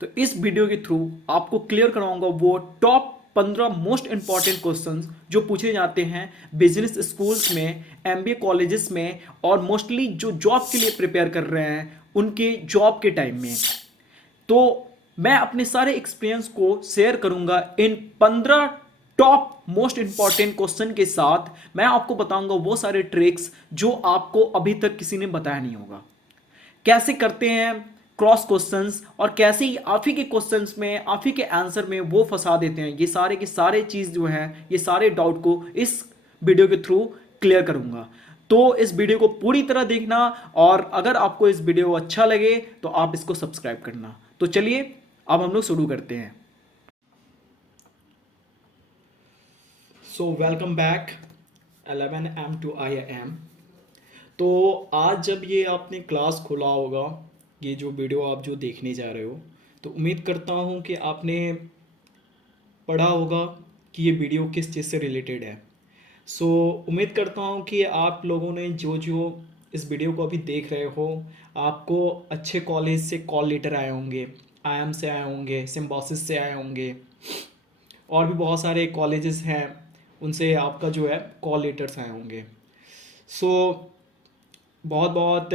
तो इस वीडियो के थ्रू आपको क्लियर कराऊंगा वो टॉप 15 मोस्ट इंपॉर्टेंट क्वेश्चंस जो पूछे जाते हैं बिजनेस स्कूल्स में, एमबीए कॉलेजेस में और मोस्टली जो जॉब के लिए प्रिपेयर कर रहे हैं उनके जॉब के टाइम में। तो मैं अपने सारे एक्सपीरियंस को शेयर करूंगा इन 15 टॉप मोस्ट इंपॉर्टेंट क्वेश्चन के साथ। मैं आपको बताऊंगा वो सारे ट्रिक्स जो आपको अभी तक किसी ने बताया नहीं होगा। कैसे करते हैं क्रॉस क्वेश्चंस और कैसे ही आप ही के क्वेश्चंस में, आप ही के आंसर में वो फंसा देते हैं। ये सारे के सारे चीज जो हैं, ये सारे डाउट को इस वीडियो के थ्रू क्लियर करूंगा। तो इस वीडियो को पूरी तरह देखना और अगर आपको इस वीडियो अच्छा लगे तो आप इसको सब्सक्राइब करना। तो चलिए अब हम लोग शुरू करते हैं। So welcome back 11 AM to IIM। तो आज जब ये आपने क्लास खोला होगा, ये जो वीडियो आप जो देखने जा रहे हो, तो उम्मीद करता हूँ कि आपने पढ़ा होगा कि ये वीडियो किस चीज़ से रिलेटेड है। सो उम्मीद करता हूँ कि आप लोगों ने जो जो इस वीडियो को अभी देख रहे हो, आपको अच्छे कॉलेज से कॉल लेटर आए होंगे, आईएम से आए होंगे, सिम्बोसिस से आए होंगे और भी बहुत सारे कॉलेजेस हैं, उनसे आपका जो है कॉल लेटर्स आए होंगे। सो बहुत बहुत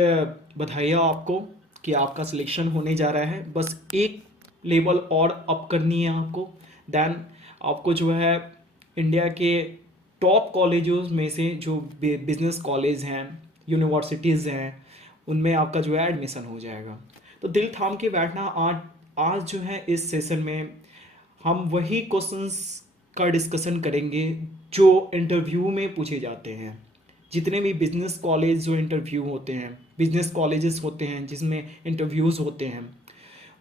बधाइयाँ आपको कि आपका सिलेक्शन होने जा रहा है। बस एक लेवल और अप करनी है आपको, देन आपको जो है इंडिया के टॉप कॉलेजों में से जो बिजनेस कॉलेज हैं, यूनिवर्सिटीज़ हैं, उनमें आपका जो है एडमिशन हो जाएगा। तो दिल थाम के बैठना। आज आज जो है इस सेशन में हम वही क्वेश्चंस का डिस्कशन करेंगे जो इंटरव्यू में पूछे जाते हैं। जितने भी बिजनेस कॉलेज जो इंटरव्यू होते हैं, बिजनेस कॉलेजेस होते हैं जिसमें इंटरव्यूज़ होते हैं,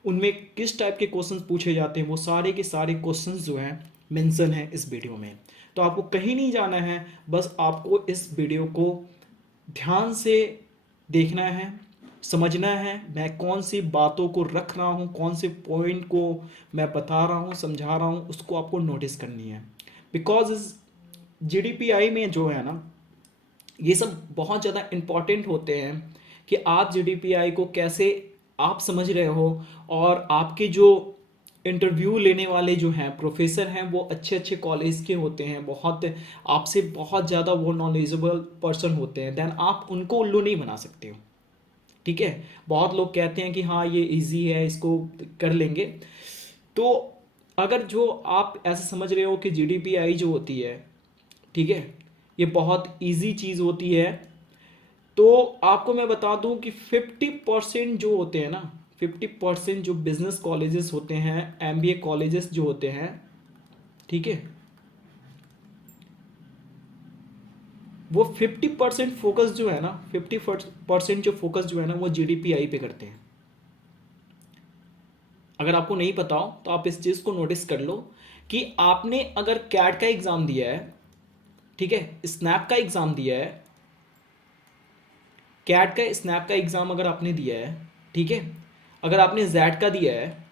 उनमें किस टाइप के क्वेश्चंस पूछे जाते हैं, वो सारे के सारे क्वेश्चंस जो हैं मेंशन है इस वीडियो में। तो आपको कहीं नहीं जाना है, बस आपको इस वीडियो को ध्यान से देखना है, समझना है मैं कौन सी बातों को रख रहा हूँ, कौन से पॉइंट को मैं बता रहा हूँ, समझा रहा हूँ, उसको आपको नोटिस करनी है। बिकॉज इस जीडीपीआई में जो है ना, ये सब बहुत ज़्यादा इम्पॉर्टेंट होते हैं कि आप जीडीपीआई को कैसे आप समझ रहे हो और आपके जो इंटरव्यू लेने वाले जो हैं प्रोफेसर हैं वो अच्छे अच्छे कॉलेज के होते हैं, बहुत आपसे बहुत ज़्यादा वो नॉलेजेबल पर्सन होते हैं। देन आप उनको उल्लू नहीं बना सकते हो, ठीक है। बहुत लोग कहते हैं कि हाँ ये इजी है, इसको कर लेंगे। तो अगर जो आप ऐसे समझ रहे हो कि जीडीपीआई जो होती है, ठीक है, ये बहुत इजी चीज़ होती है, तो आपको मैं बता दूं कि 50% जो होते हैं ना, 50% जो बिजनेस कॉलेजेस होते हैं, एमबीए कॉलेजेस जो होते हैं, ठीक है, वो 50% फोकस जो है ना, 50% जो फोकस जो है ना वो जीडीपीआई पे करते हैं। अगर आपको नहीं पता हो तो आप इस चीज़ को नोटिस कर लो कि आपने अगर कैट का एग्ज़ाम दिया है, ठीक है, स्नैप का एग्ज़ाम दिया है, कैट का स्नैप का एग्ज़ाम अगर आपने दिया है, ठीक है, अगर आपने जैट का दिया है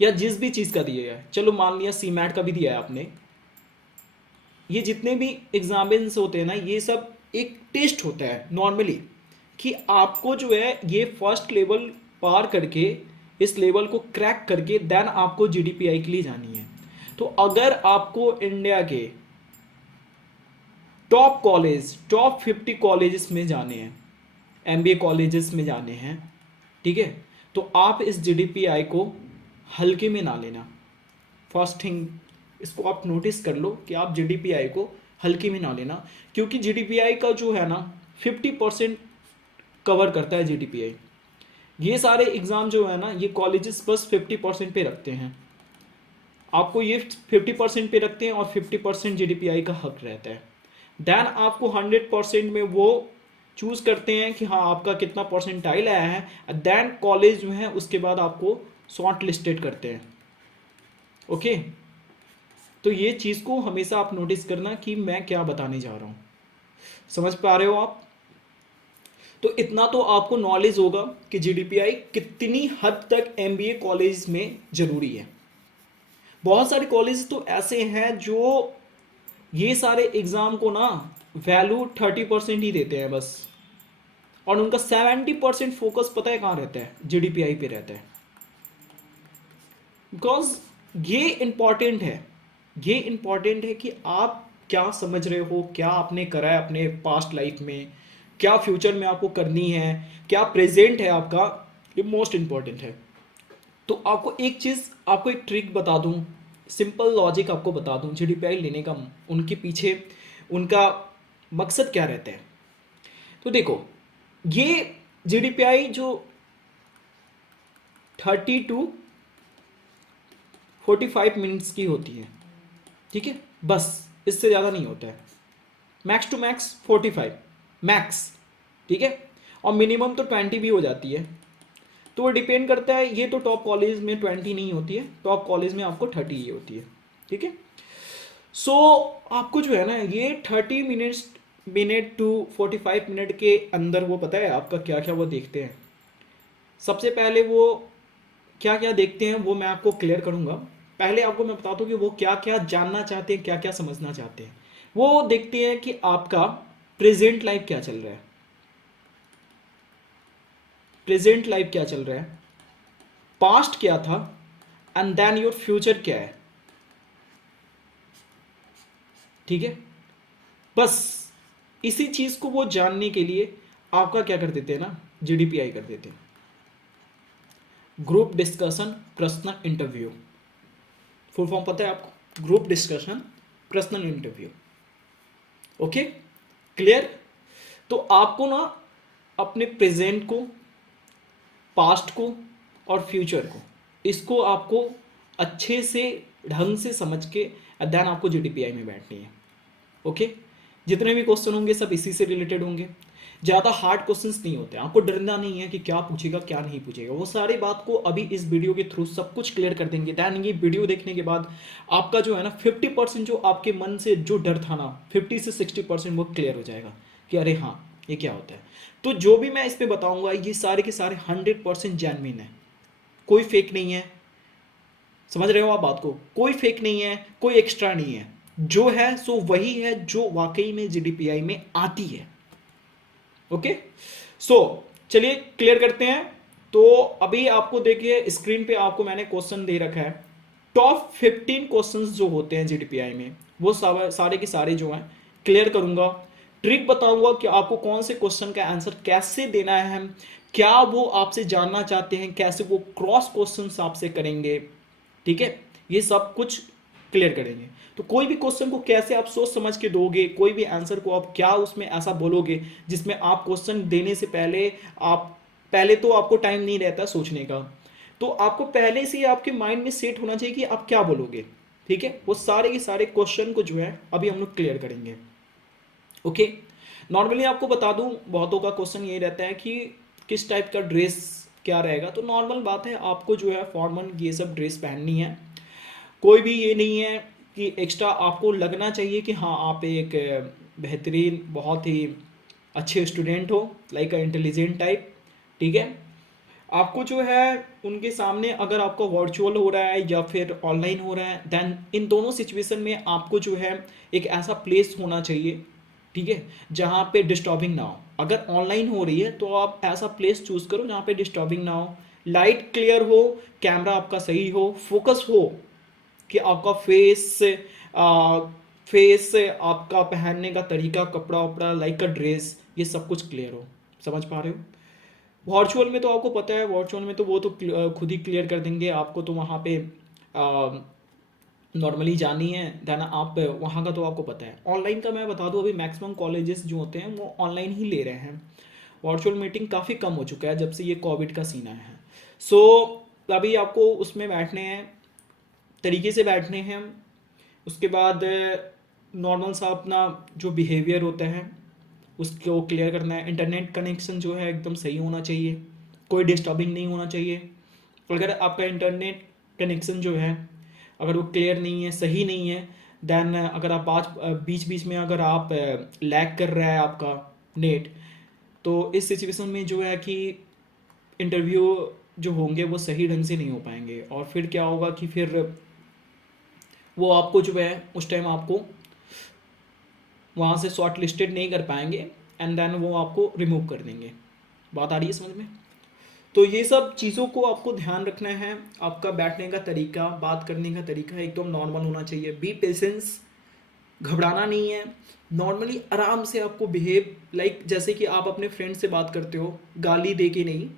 या जिस भी चीज़ का दिया है, चलो मान लिया सी मैट का भी दिया है आपने, ये जितने भी एग्जामिन्स होते हैं ना, ये सब एक टेस्ट होता है नॉर्मली कि आपको जो है ये फर्स्ट लेवल पार करके, इस लेवल को क्रैक करके देन आपको जीडीपीआई के लिए जानी है। तो अगर आपको इंडिया के टॉप कॉलेज, टॉप 50 कॉलेजेस में जाने हैं, एमबीए कॉलेजेस में जाने हैं, ठीक है, तो आप इस जीडीपीआई को हल्के में ना लेना। फर्स्ट थिंग इसको आप नोटिस कर लो कि आप जीडीपीआई को हल्के में ना लेना, क्योंकि जीडीपीआई का जो है ना 50% कवर करता है जीडीपीआई। ये सारे एग्ज़ाम जो है ना, ये कॉलेजेस बस 50% पे रखते हैं, आपको ये 50% पे रखते हैं और 50% जीडीपीआई का हक रहता है। देन आपको 100% में वो चूज़ करते हैं कि हाँ आपका कितना परसेंटाइल आया है, देन कॉलेज जो है उसके बाद आपको शॉर्ट लिस्टेड करते हैं। ओके, तो ये चीज़ को हमेशा आप नोटिस करना कि मैं क्या बताने जा रहा हूँ। समझ पा रहे हो आप? तो इतना तो आपको नॉलेज होगा कि जीडीपीआई कितनी हद तक एमबीए कॉलेज में ज़रूरी है। बहुत सारे कॉलेज तो ऐसे हैं जो ये सारे एग्ज़ाम को ना वैल्यू 30% ही देते हैं बस, और उनका 70% फोकस पता है कहाँ रहता है? जीडीपीआई पे रहता है। बिकॉज ये इम्पॉर्टेंट है, ये इम्पॉर्टेंट है कि आप क्या समझ रहे हो, क्या आपने करा है अपने पास्ट लाइफ में, क्या फ्यूचर में आपको करनी है, क्या प्रेजेंट है आपका, ये मोस्ट इम्पॉर्टेंट है। तो आपको एक चीज़, आपको एक ट्रिक बता दूं, सिंपल लॉजिक आपको बता दूं जीडीपीआई लेने का, उनके पीछे उनका मकसद क्या रहता है। तो देखो, ये जीडीपीआई जो 30 to 45 मिनट्स की होती है, ठीक है, बस इससे ज़्यादा नहीं होता है, मैक्स टू मैक्स 45 मैक्स, ठीक है, और मिनिमम तो 20 भी हो जाती है। तो वो डिपेंड करता है, ये तो टॉप कॉलेज में 20 नहीं होती है, टॉप कॉलेज में आपको 30 ही होती है, ठीक है। सो आपको जो है ना, ये 30 मिनट टू 45 मिनट के अंदर वो पता है आपका क्या क्या वो देखते हैं। सबसे पहले वो क्या क्या देखते हैं वो मैं आपको क्लियर करूंगा। पहले आपको मैं बता दूं कि वो क्या क्या जानना चाहते हैं, क्या क्या समझना चाहते हैं। वो देखते हैं कि आपका प्रेजेंट लाइफ क्या चल रहा है, प्रेजेंट लाइफ क्या चल रहा है, पास्ट क्या था, एंड देन योर फ्यूचर क्या है, ठीक है। बस इसी चीज को वो जानने के लिए आपका क्या कर देते हैं ना, जीडीपीआई कर देते हैं, group discussion personal interview. Full form पता है आपको, group discussion personal interview. Okay, clear. तो आपको ना अपने प्रेजेंट को, पास्ट को और फ्यूचर को, इसको आपको अच्छे से ढंग से समझ के देन आपको जीडीपीआई में बैठनी है। ओके, जितने भी क्वेश्चन होंगे सब इसी से रिलेटेड होंगे, ज़्यादा हार्ड क्वेश्चंस नहीं होते, आपको डरना नहीं है कि क्या पूछेगा क्या नहीं पूछेगा, वो सारी बात को अभी इस वीडियो के थ्रू सब कुछ क्लियर कर देंगे। दैन ये वीडियो देखने के बाद आपका जो है ना 50% जो आपके मन से जो डर था ना, 50 से 60% वो क्लियर हो जाएगा कि अरे हाँ ये क्या होता है। तो जो भी मैं इस पर बताऊंगा ये सारे के सारे 100% जेन्युइन है, कोई फेक नहीं है। समझ रहे हो आप बात को, कोई फेक नहीं है, कोई एक्स्ट्रा नहीं है, जो है सो वही है जो वाकई में जीडीपीआई में आती है। ओके, सो चलिए क्लियर करते हैं। तो अभी आपको देखिए स्क्रीन पे आपको मैंने क्वेश्चन दे रखा है, टॉप 15 क्वेश्चंस जो होते हैं जीडीपीआई में, वो सारे के सारे जो हैं क्लियर करूंगा। ट्रिक बताऊंगा कि आपको कौन से क्वेश्चन का आंसर कैसे देना है, क्या वो आपसे जानना चाहते हैं, कैसे वो क्रॉस क्वेश्चंस आपसे करेंगे, ठीक है, ये सब कुछ क्लियर करेंगे। तो कोई भी क्वेश्चन को कैसे आप सोच समझ के दोगे, कोई भी आंसर को आप क्या उसमें ऐसा बोलोगे जिसमें आप क्वेश्चन देने से पहले आप, पहले तो आपको टाइम नहीं रहता सोचने का, तो आपको पहले से ही आपके माइंड में सेट होना चाहिए कि आप क्या बोलोगे, ठीक है। वो सारे के सारे क्वेश्चन को जो है अभी हम लोग क्लियर करेंगे। ओके, नॉर्मली आपको बता दूं बहुतों का क्वेश्चन ये रहता है कि किस टाइप का ड्रेस क्या रहेगा। तो नॉर्मल बात है, आपको जो है फॉर्मल ये सब ड्रेस पहननी है, कोई भी ये नहीं है कि एक्स्ट्रा आपको लगना चाहिए कि हाँ आप एक बेहतरीन बहुत ही अच्छे स्टूडेंट हो, लाइक अ इंटेलिजेंट टाइप, ठीक है। आपको जो है उनके सामने अगर आपका वर्चुअल हो रहा है या फिर ऑनलाइन हो रहा है, देन इन दोनों सिचुएशन में आपको जो है एक ऐसा प्लेस होना चाहिए, ठीक है, जहाँ पे डिस्टर्बिंग ना हो। अगर ऑनलाइन हो रही है तो आप ऐसा प्लेस चूज करो जहाँ पे डिस्टर्बिंग ना हो, लाइट क्लियर हो, कैमरा आपका सही हो, फोकस हो कि आपका फेस आपका पहनने का तरीका, कपड़ा वपड़ा, लाइक का ड्रेस, ये सब कुछ क्लियर हो। समझ पा रहे हो। वर्चुअल में तो आपको पता है, वर्चुअल में तो वो तो खुद ही क्लियर कर देंगे आपको, तो वहाँ पे नॉर्मली जानी है देन आप वहाँ का तो आपको पता है। ऑनलाइन का मैं बता दूँ, अभी मैक्सिमम कॉलेजेस जो होते हैं वो ऑनलाइन ही ले रहे हैं, वर्चुअल मीटिंग काफ़ी कम हो चुका है जब से ये कोविड का सीन आया है। सो अभी आपको उसमें बैठने हैं, तरीके से बैठने हैं। उसके बाद नॉर्मल सा अपना जो बिहेवियर होता है उसको क्लियर करना है। इंटरनेट कनेक्शन जो है एकदम सही होना चाहिए, कोई डिस्टर्बिंग नहीं होना चाहिए। अगर आपका इंटरनेट कनेक्शन जो है अगर वो क्लियर नहीं है, सही नहीं है, देन अगर आप आज बीच बीच में अगर आप लैग कर रहा है आपका नेट, तो इस सिचुएशन में जो है कि इंटरव्यू जो होंगे वो सही ढंग से नहीं हो पाएंगे, और फिर क्या होगा कि फिर वो आपको जो है उस टाइम आपको वहाँ से शॉर्ट लिस्टेड नहीं कर पाएंगे, एंड देन वो आपको रिमूव कर देंगे। बात आ रही है समझ में। तो ये सब चीज़ों को आपको ध्यान रखना है। आपका बैठने का तरीका, बात करने का तरीका एकदम नॉर्मल होना चाहिए। बी पेशेंस, घबराना नहीं है। नॉर्मली आराम से आपको बिहेव लाइक जैसे कि आप अपने फ्रेंड से बात करते हो, गाली दे के नहीं।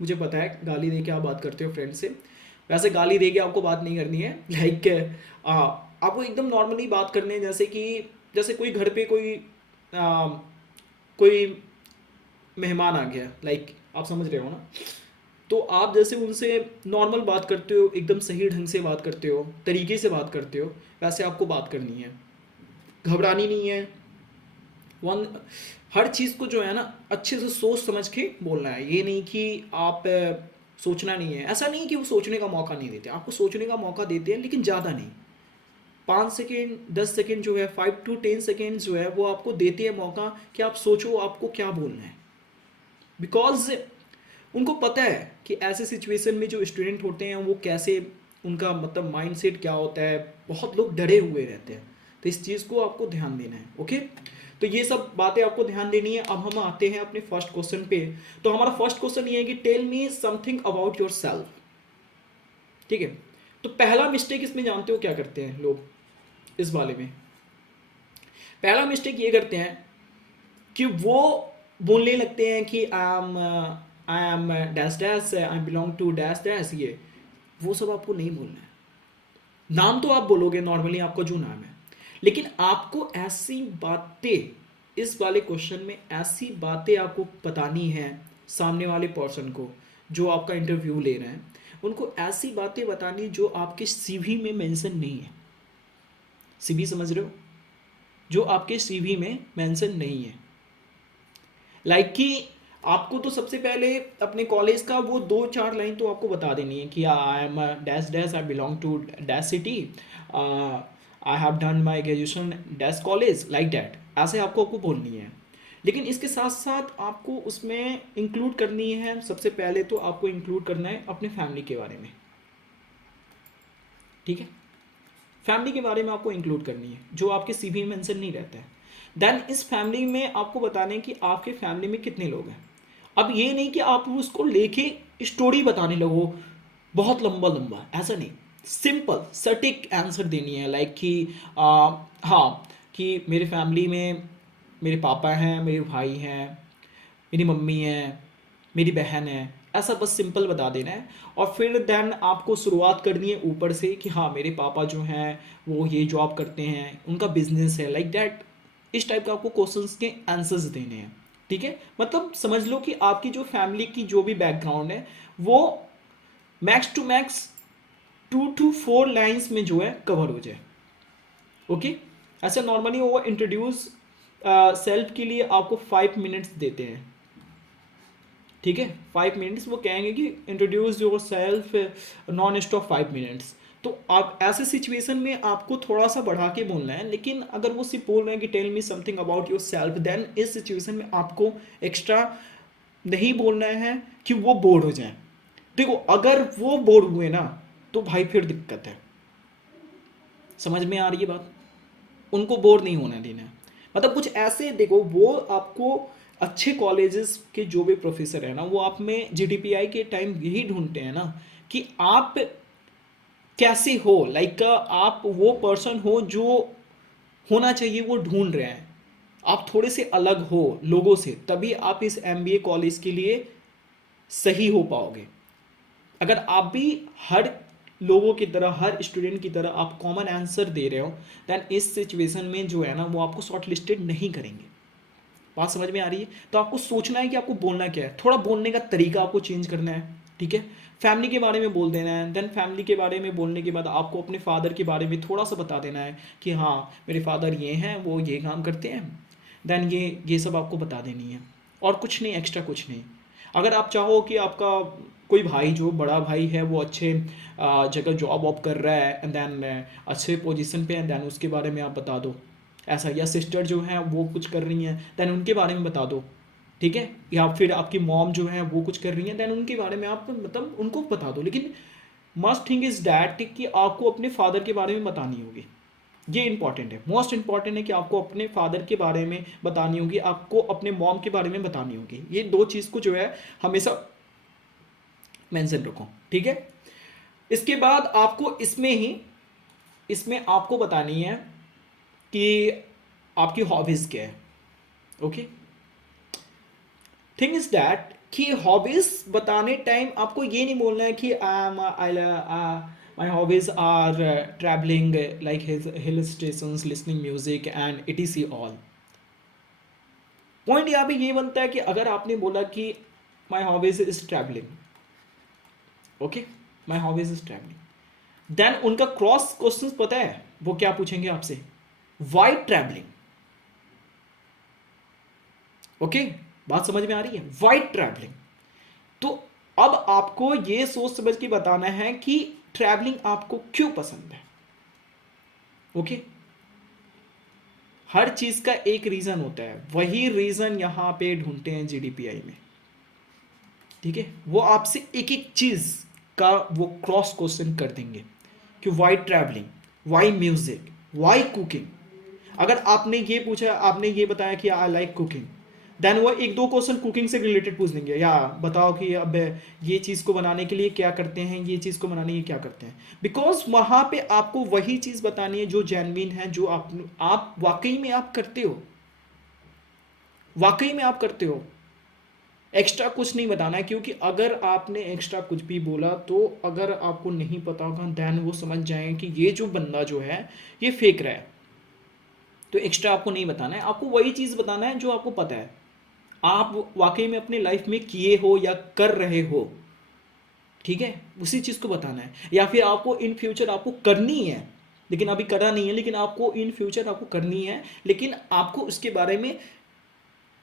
मुझे पता है गाली दे के आप बात करते हो फ्रेंड से, वैसे गाली दे के आपको बात नहीं करनी है। लाइक आपको एकदम नॉर्मली बात करनी है, जैसे कि जैसे कोई घर पे आ, कोई मेहमान आ गया, लाइक आप समझ रहे हो ना। तो आप जैसे उनसे नॉर्मल बात करते हो, एकदम सही ढंग से बात करते हो, तरीके से बात करते हो, वैसे आपको बात करनी है। घबरानी नहीं है। वन हर चीज़ को जो है ना अच्छे से सोच समझ के बोलना है। ये नहीं कि आप सोचना नहीं है। ऐसा नहीं कि वो सोचने का मौका नहीं देते, आपको सोचने का मौका देते हैं, लेकिन ज़्यादा नहीं। 5 सेकेंड 10 सेकेंड जो है, 5 to 10 सेकेंड जो है, वो आपको देते हैं मौका कि आप सोचो आपको क्या बोलना है। बिकॉज उनको पता है कि ऐसे सिचुएशन में जो स्टूडेंट होते हैं वो कैसे, उनका मतलब माइंडसेट क्या होता है। बहुत लोग डरे हुए रहते हैं, तो इस चीज़ को आपको ध्यान देना है। ओके, तो ये सब बातें आपको ध्यान देनी है। अब हम आते हैं अपने फर्स्ट क्वेश्चन पे। तो हमारा फर्स्ट क्वेश्चन ये है कि tell me something about yourself. ठीक है, तो पहला मिस्टेक इसमें जानते हो क्या करते हैं लोग इस वाले में? पहला मिस्टेक ये करते हैं कि वो बोलने लगते हैं कि I am dash dash, I belong to dash dash. ये वो सब आपको नहीं बोलना है। नाम तो आप बोलोगे नॉर्मली, आपका जो नाम है, लेकिन आपको ऐसी बातें, इस वाले क्वेश्चन में ऐसी बातें आपको बतानी है सामने वाले पर्सन को, जो आपका इंटरव्यू ले रहे हैं। उनको ऐसी बातें बतानी जो आपके सीवी में मेंशन नहीं है। सीवी समझ रहे हो? जो आपके सीवी में मेंशन नहीं है। लाइक कि आपको तो सबसे पहले अपने कॉलेज का वो 2-4 लाइन तो आपको बता देनी है कि I am dash dash, I belong to dash city, I have done my graduation dash college, like that. ऐसे आपको बोलनी है। लेकिन इसके साथ साथ आपको उसमें इंक्लूड करनी है, सबसे पहले तो आपको इंक्लूड करना है अपने फैमिली के बारे में। ठीक है, फैमिली के बारे में आपको इंक्लूड करनी है, जो आपके सीवी में मेंशन नहीं रहता है। देन इस फैमिली में आपको बताने कि आपके फैमिली में कितने लोग हैं। अब ये नहीं कि आप उसको लेके स्टोरी बताने लगो बहुत लंबा लंबा, ऐसा नहीं। सिंपल सटीक आंसर देनी है, लाइक कि हाँ, कि मेरे फैमिली में मेरे पापा हैं, मेरे भाई हैं, मेरी मम्मी है, मेरी बहन है। ऐसा बस सिंपल बता देना है। और फिर देन आपको शुरुआत करनी है ऊपर से कि हाँ, मेरे पापा जो हैं वो ये जॉब करते हैं, उनका बिजनेस है, लाइक दैट। इस टाइप का आपको क्वेश्चंस के आंसर्स देने हैं। ठीक है, मतलब समझ लो कि आपकी जो फैमिली की जो भी बैकग्राउंड है वो max to max 2 to 4 lines में जो है कवर हो जाए। ओके, ऐसा नॉर्मली वो इंट्रोड्यूस सेल्फ के लिए आपको 5 मिनट्स देते हैं। ठीक है, 5 मिनट्स वो कहेंगे कि introduce your self non stop 5 minutes. तो आप ऐसे सिचुएशन में आपको थोड़ा सा बढ़ा के बोलना है। लेकिन अगर वो सिर्फ बोल रहे हैं कि tell me something about yourself, then इस सिचुएशन में आपको एक्स्ट्रा नहीं बोलना है कि वो बोर हो जाए। देखो, अगर वो बोर हुए ना तो भाई फिर दिक्कत है। समझ में आ रही है बात? उनको बोर नहीं होने देना है। मतलब कुछ ऐसे देखो, वो आपको अच्छे कॉलेजेस के जो भी प्रोफेसर है ना, वो आप में जीडीपीआई के टाइम यही ढूंढते हैं ना कि आप कैसे हो, लाइक आप वो पर्सन हो जो होना चाहिए वो ढूंढ रहे हैं। आप थोड़े से अलग हो लोगों से, तभी आप इस एमबीए कॉलेज के लिए सही हो पाओगे। अगर आप भी हर लोगों की तरह, हर स्टूडेंट की तरह आप कॉमन आंसर दे रहे हो, देन इस सिचुएशन में जो है ना वो आपको शॉर्ट लिस्टेड नहीं करेंगे। बात समझ में आ रही है? तो आपको सोचना है कि आपको बोलना क्या है, थोड़ा बोलने का तरीका आपको चेंज करना है। ठीक है, फैमिली के बारे में बोल देना है। देन फैमिली के बारे में बोलने के बाद आपको अपने फादर के बारे में थोड़ा सा बता देना है कि हाँ, मेरे फादर ये हैं, वो ये काम करते हैं। देन ये सब आपको बता देनी है, और कुछ नहीं, एक्स्ट्रा कुछ नहीं। अगर आप चाहो कि आपका कोई भाई, जो बड़ा भाई है, वो अच्छे जगह जॉब वॉब कर रहा है एंड देन अच्छे पोजीशन पे है, देन उसके बारे में आप बता दो ऐसा। या सिस्टर जो है वो कुछ कर रही हैं, देन उनके बारे में बता दो। ठीक है, या फिर आपकी मॉम जो है वो कुछ कर रही हैं, देन उनके बारे में आप मतलब उनको बता दो। लेकिन मस्ट थिंग इज डैट कि आपको अपने फादर के बारे में बतानी होगी। ये इंपॉर्टेंट है, मोस्ट इंपॉर्टेंट है कि आपको अपने फादर के बारे में बतानी होगी, आपको अपने मॉम के बारे में बतानी होगी। ये दो चीज़ को जो है हमेशा मेंशन रखो, ठीक है। इसके बाद आपको इसमें आपको बतानी है कि आपकी हॉबीज क्या है। ओके, थिंग इज दैट कि हॉबीज बताने टाइम आपको ये नहीं बोलना है कि I my hobbies are travelling like hill station, listening music and it is all. Point यहाँ पे ये बनता है कि अगर आपने बोला कि my hobbies is travelling, okay, my hobbies is travelling, then उनका क्रॉस क्वेश्चन पता है वो क्या पूछेंगे आपसे, वाई ट्रैवलिंग। ओके, बात समझ में आ रही है, वाई ट्रैवलिंग। तो अब आपको ये सोच समझ के बताना है कि ट्रैवलिंग आपको क्यों पसंद है। ओके, हर चीज का एक रीजन होता है, वही रीजन यहां पे ढूंढते हैं जीडीपीआई में, ठीक है। वो आपसे एक एक चीज का वो क्रॉस क्वेश्चन कर देंगे कि why travelling, why music, why cooking. अगर आपने ये पूछा, आपने ये बताया कि आई लाइक कुकिंग, देन वो एक दो क्वेश्चन कुकिंग से रिलेटेड पूछ देंगे, या बताओ कि अब ये चीज़ को बनाने के लिए क्या करते हैं, ये चीज़ को बनाने के लिए क्या करते हैं। बिकॉज वहाँ पे आपको वही चीज़ बतानी है जो जेन्युइन है, जो आप वाकई में आप करते हो, वाकई में आप करते हो। एक्स्ट्रा कुछ नहीं बताना है, क्योंकि अगर आपने एक्स्ट्रा कुछ भी बोला तो अगर आपको नहीं पता होगा देन वो समझ जाएंगे कि ये जो बंदा जो है ये फेक रहा है। तो एक्स्ट्रा आपको नहीं बताना है, आपको वही चीज़ बताना है जो आपको पता है, आप वाकई में अपने लाइफ में किए हो या कर रहे हो, ठीक है, उसी चीज़ को बताना है। या फिर आपको इन फ्यूचर आपको करनी है, लेकिन अभी करा नहीं है, लेकिन आपको इन फ्यूचर आपको करनी है, लेकिन आपको उसके बारे में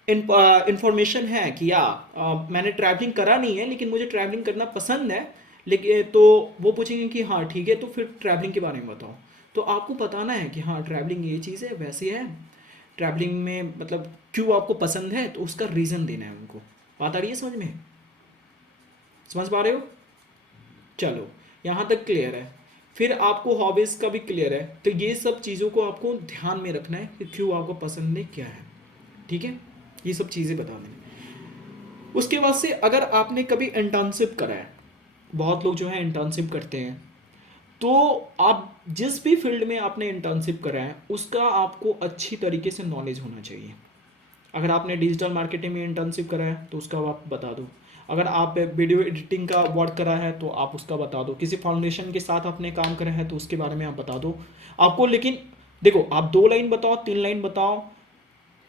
इंफॉर्मेशन है कि या मैंने ट्रैवलिंग करा नहीं है लेकिन मुझे ट्रैवलिंग करना पसंद है। लेकिन तो वो पूछेंगे कि हाँ ठीक है, तो फिर ट्रैवलिंग के बारे में बताओ। तो आपको बताना है कि हाँ ट्रैवलिंग ये चीज़ है, वैसे है, ट्रैवलिंग में मतलब क्यों आपको पसंद है, तो उसका रीज़न देना है उनको। बात आ रही है समझ में, समझ पा रहे हो? चलो, यहाँ तक क्लियर है। फिर आपको हॉबीज़ का भी क्लियर है, तो ये सब चीज़ों को आपको ध्यान में रखना है कि क्यों आपको पसंद है, क्या है, ठीक है, ये सब चीज़ें बता देंगे। उसके बाद से अगर आपने कभी इंटर्नशिप करा है, बहुत लोग जो है इंटर्नशिप करते हैं, तो आप जिस भी फील्ड में आपने इंटर्नशिप करा है उसका आपको अच्छी तरीके से नॉलेज होना चाहिए। अगर आपने डिजिटल मार्केटिंग में इंटर्नशिप करा है तो उसका आप बता दो। अगर आप वीडियो एडिटिंग का वर्क करा है तो आप उसका बता दो। किसी फाउंडेशन के साथ आपने काम करा है तो उसके बारे में आप बता दो आपको। लेकिन देखो, आप 2 लाइन बताओ, 3 लाइन बताओ,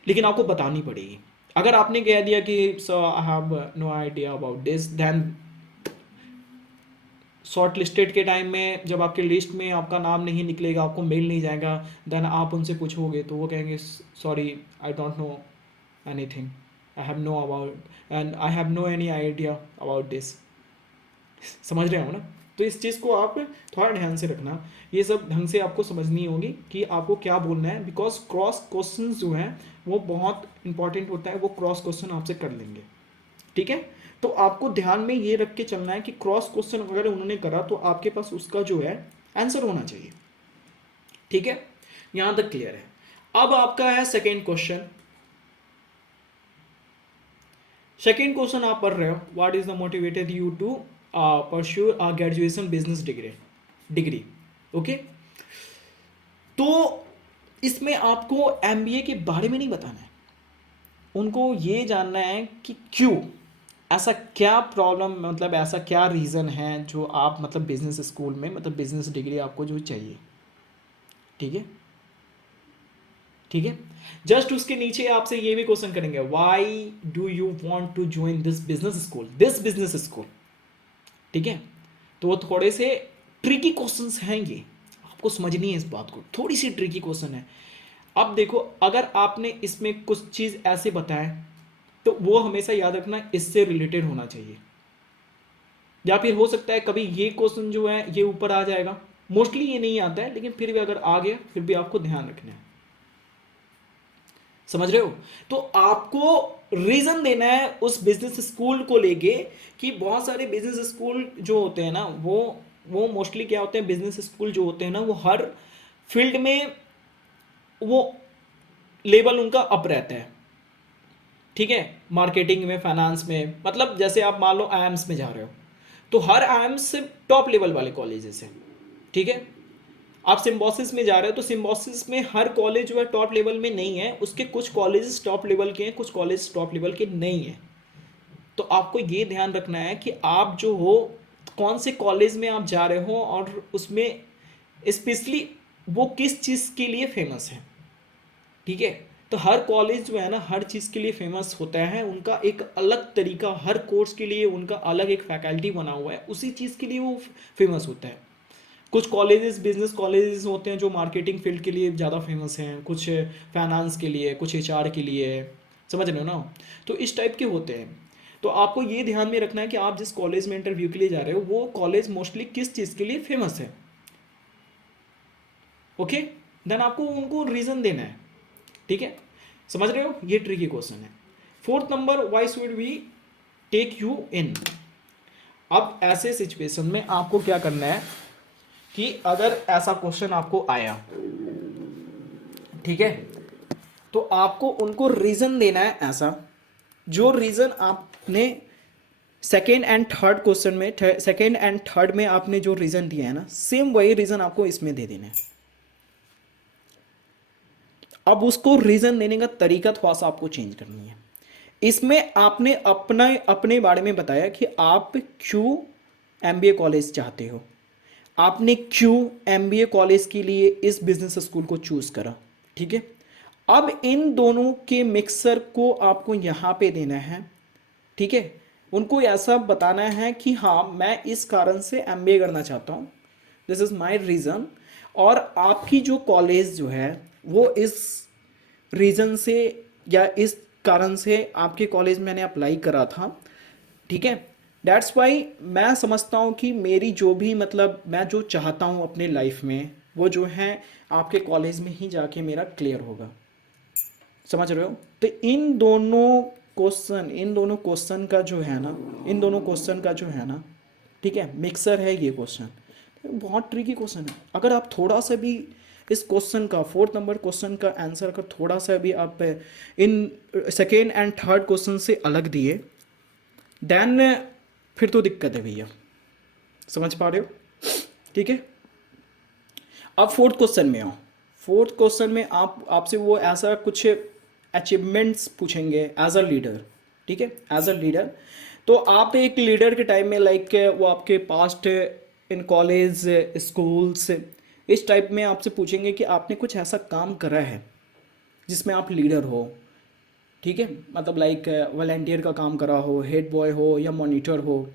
लेकिन आपको बतानी पड़ेगी। अगर आपने कह दिया कि sir I have no idea about this, then shortlisted के टाइम में जब आपके लिस्ट में आपका नाम नहीं निकलेगा, आपको मेल नहीं जाएगा, देन आप उनसे पूछोगे तो वो कहेंगे sorry I don't know anything, I have no about and I have no any idea about this. समझ रहे हो ना? तो इस चीज़ को आप थोड़ा ध्यान से रखना, ये सब ढंग से आपको समझनी होगी कि आपको क्या बोलना है। बिकॉज क्रॉस क्वेश्चन जो हैं वो बहुत इंपॉर्टेंट होता है, वो क्रॉस क्वेश्चन आपसे कर लेंगे, ठीक है। तो आपको ध्यान में ये रख के चलना है कि क्रॉस क्वेश्चन अगर उन्होंने करा तो आपके पास उसका जो है आंसर होना चाहिए, ठीक है। यहां तक क्लियर है। अब आपका है सेकेंड क्वेश्चन। सेकेंड क्वेश्चन आप पढ़ रहे हो, what is the motivated you to pursue graduation business degree. Okay, तो इसमें आपको एमबीए के बारे में नहीं बताना है, उनको ये जानना है कि क्यों, ऐसा क्या प्रॉब्लम, मतलब ऐसा क्या रीज़न है जो आप मतलब बिजनेस स्कूल में मतलब बिजनेस डिग्री आपको जो चाहिए, ठीक है, ठीक है। जस्ट उसके नीचे आपसे ये भी क्वेश्चन करेंगे, why do you want to join this business school, ठीक है। तो वो थोड़े से ट्रिकी क्वेश्चंस हैं, ये आपको समझनी है इस बात को, थोड़ी सी ट्रिकी क्वेश्चन है। अब देखो, अगर आपने इसमें कुछ चीज़ ऐसे बताएं तो वो हमेशा याद रखना इससे रिलेटेड होना चाहिए, या फिर हो सकता है कभी ये क्वेश्चन जो है ये ऊपर आ जाएगा। मोस्टली ये नहीं आता है, लेकिन फिर भी अगर आ गया फिर भी आपको ध्यान रखना है, समझ रहे हो? तो आपको रीजन देना है उस बिजनेस स्कूल को लेके कि बहुत सारे बिजनेस स्कूल जो होते हैं ना, वो मोस्टली क्या होते हैं, बिजनेस स्कूल जो होते हैं ना वो हर फील्ड में वो लेवल उनका अप रहता है, ठीक है। मार्केटिंग में, फाइनेंस में, मतलब जैसे आप मान लो आईएम्स में जा रहे हो तो हर आईआईएम से टॉप लेवल वाले कॉलेजेस हैं, ठीक है। आप सिम्बोसिस में जा रहे हो तो सिम्बोसिस में हर कॉलेज जो है टॉप लेवल में नहीं है, उसके कुछ कॉलेजेस टॉप लेवल के हैं, कुछ कॉलेज टॉप लेवल के नहीं हैं। तो आपको ये ध्यान रखना है कि आप जो हो कौन से कॉलेज में आप जा रहे हो और उसमें स्पेशली वो किस चीज़ के लिए फेमस है, ठीक है। तो हर कॉलेज जो है ना हर चीज़ के लिए फेमस होता है, उनका एक अलग तरीका, हर कोर्स के लिए उनका अलग एक फैकल्टी बना हुआ है, उसी चीज़ के लिए वो फेमस होता है। कुछ कॉलेजेस बिजनेस कॉलेजेस होते हैं जो मार्केटिंग फील्ड के लिए ज़्यादा फेमस हैं, कुछ फाइनेंस के लिए, कुछ एचआर के लिए, समझ रहे हो ना। तो इस टाइप के होते हैं। तो आपको ये ध्यान में रखना है कि आप जिस कॉलेज में इंटरव्यू के लिए जा रहे हो वो कॉलेज मोस्टली किस चीज़ के लिए फेमस है, ओके। देन आपको उनको रीज़न देना है, ठीक है। समझ रहे हो, ये ट्रिकी क्वेश्चन है। Fourth number, why should we take you in. अब ऐसे सिचुएशन में आपको क्या करना है कि अगर ऐसा क्वेश्चन आपको आया, ठीक है, तो आपको उनको रीजन देना है ऐसा, जो रीजन आपने सेकेंड एंड थर्ड क्वेश्चन में, सेकेंड एंड थर्ड में आपने जो रीजन दिया है ना, सेम वही रीजन आपको इसमें दे देना है। अब उसको रीजन देने का तरीका थोड़ा सा आपको चेंज करनी है। इसमें आपने अपना अपने बारे में बताया कि आप क्यों एमबीए कॉलेज चाहते हो, आपने क्यों एमबीए कॉलेज के लिए इस बिजनेस स्कूल को चूज करा, ठीक है। अब इन दोनों के मिक्सर को आपको यहाँ पे देना है, ठीक है। उनको ऐसा बताना है कि हाँ मैं इस कारण से एमबीए करना चाहता हूँ, दिस इज माई रीज़न, और आपकी जो कॉलेज जो है वो इस रीज़न से या इस कारण से आपके कॉलेज में मैंने अप्लाई करा था, ठीक है। दैट्स वाई मैं समझता हूँ कि मेरी जो भी मतलब मैं जो चाहता हूँ अपने लाइफ में वो जो है आपके कॉलेज में ही जाके मेरा क्लियर होगा, समझ रहे हो। तो इन दोनों क्वेश्चन का जो है ना, इन दोनों क्वेश्चन का जो है ना, ठीक है, मिक्सर है ये क्वेश्चन। बहुत ट्रिकी क्वेश्चन है। अगर आप थोड़ा सा भी इस क्वेश्चन का, फोर्थ नंबर क्वेश्चन का आंसर अगर थोड़ा सा भी आप in second and third question से अलग दिए, देन फिर तो दिक्कत है भैया, समझ पा रहे हो, ठीक है। अब फोर्थ क्वेश्चन में आओ। फोर्थ क्वेश्चन में आप आपसे वो ऐसा कुछ अचीवमेंट्स पूछेंगे एज अ लीडर, ठीक है, एज अ लीडर। तो आप एक लीडर के टाइम में लाइक वो आपके पास्ट इन कॉलेज स्कूल्स इस टाइप में आपसे पूछेंगे कि आपने कुछ ऐसा काम करा है जिसमें आप लीडर हो, ठीक है, मतलब लाइक वॉलेंटियर का काम करा हो, हेड बॉय हो या मॉनिटर हो,